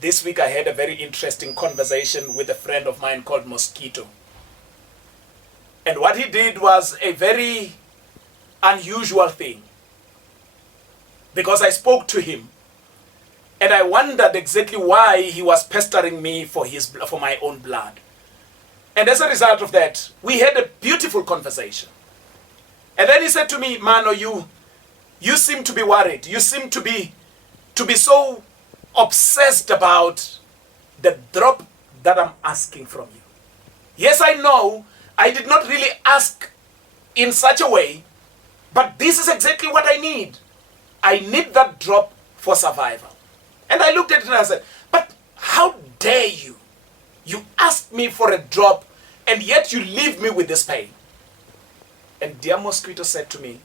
This week I had a very interesting conversation with a friend of mine called Mosquito. And what he did was a very unusual thing. Because I spoke to him and I wondered exactly why he was pestering me for my own blood. And as a result of that, we had a beautiful conversation. And then he said to me, Mano, you seem to be worried. You seem to be so obsessed about the drop that I'm asking from you. Yes, I know I did not really ask in such a way, but this is exactly what I need. I need that drop for survival. And I looked at it and I said, but how dare you? You asked me for a drop and yet you leave me with this pain. And dear Mosquito said to me,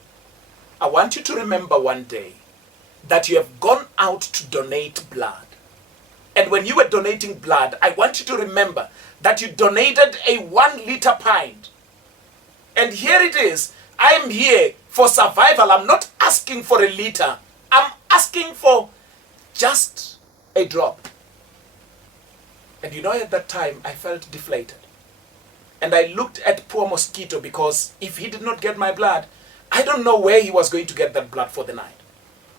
I want you to remember one day that you have gone out to donate blood. And when you were donating blood, I want you to remember that you donated a 1 liter pint. And here it is. I am here for survival. I'm not asking for a liter. I'm asking for just a drop. And you know, at that time, I felt deflated. And I looked at poor Mosquito, because if he did not get my blood, I don't know where he was going to get that blood for the night.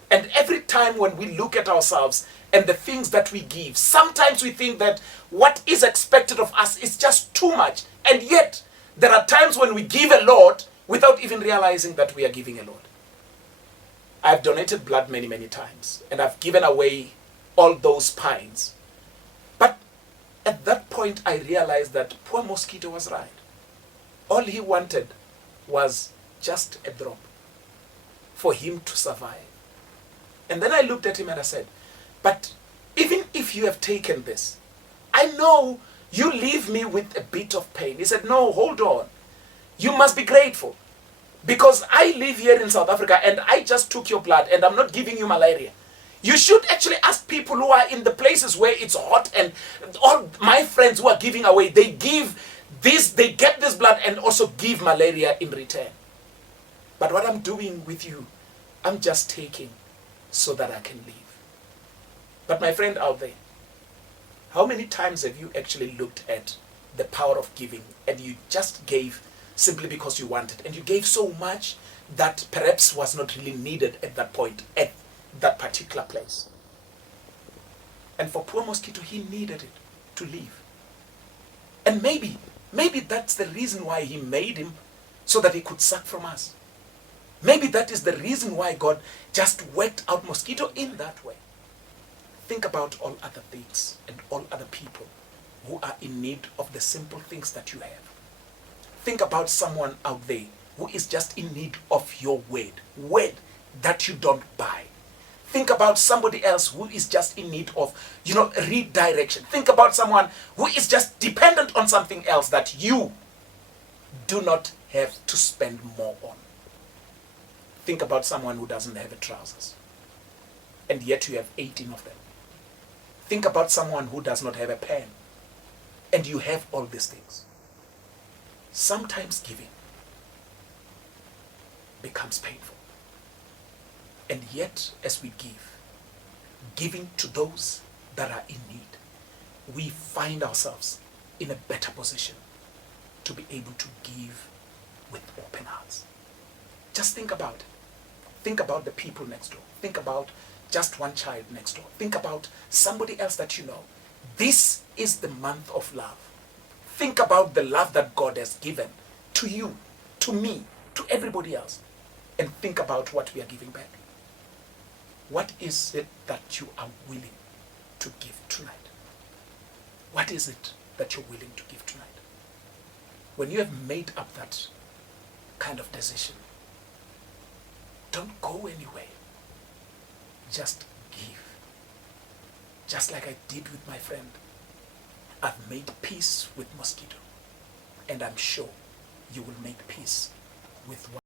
And every time when we look at ourselves and the things that we give, sometimes we think that what is expected of us is just too much. And yet, there are times when we give a lot without even realizing that we are giving a lot. I've donated blood many, many times. And I've given away all those pints. But at that point, I realized that poor Mosquito was right. All he wanted was just a drop for him to survive. And then I looked at him and I said, but even if you have taken this, I know you leave me with a bit of pain. He said, no, hold on. You must be grateful, because I live here in South Africa and I just took your blood and I'm not giving you malaria. You should actually ask people who are in the places where it's hot, and all my friends who are giving away, they give this, they get this blood and also give malaria in return. But what I'm doing with you, I'm just taking so that I can live. But my friend out there, how many times have you actually looked at the power of giving and you just gave simply because you wanted, and you gave so much that perhaps was not really needed at that point, at that particular place? And for poor Mosquito, he needed it to live. And maybe that's the reason why he made him, so that he could suck from us. Maybe that is the reason why God just worked out Mosquito in that way. Think about all other things and all other people who are in need of the simple things that you have. Think about someone out there who is just in need of your word that you don't buy. Think about somebody else who is just in need of, redirection. Think about someone who is just dependent on something else that you do not have to spend more on. Think about someone who doesn't have a trousers, and yet you have 18 of them. Think about someone who does not have a pen, and you have all these things. Sometimes giving becomes painful. And yet, as we giving to those that are in need, we find ourselves in a better position to be able to give with open hearts. Just think about it. Think about the people next door. Think about just one child next door. Think about somebody else that you know. This is the month of love. Think about the love that God has given to you, to me, to everybody else. And think about what we are giving back. What is it that you are willing to give tonight? What is it that you're willing to give tonight? When you have made up that kind of decision, don't go anywhere. Just give. Just like I did with my friend. I've made peace with Mosquito. And I'm sure you will make peace with one.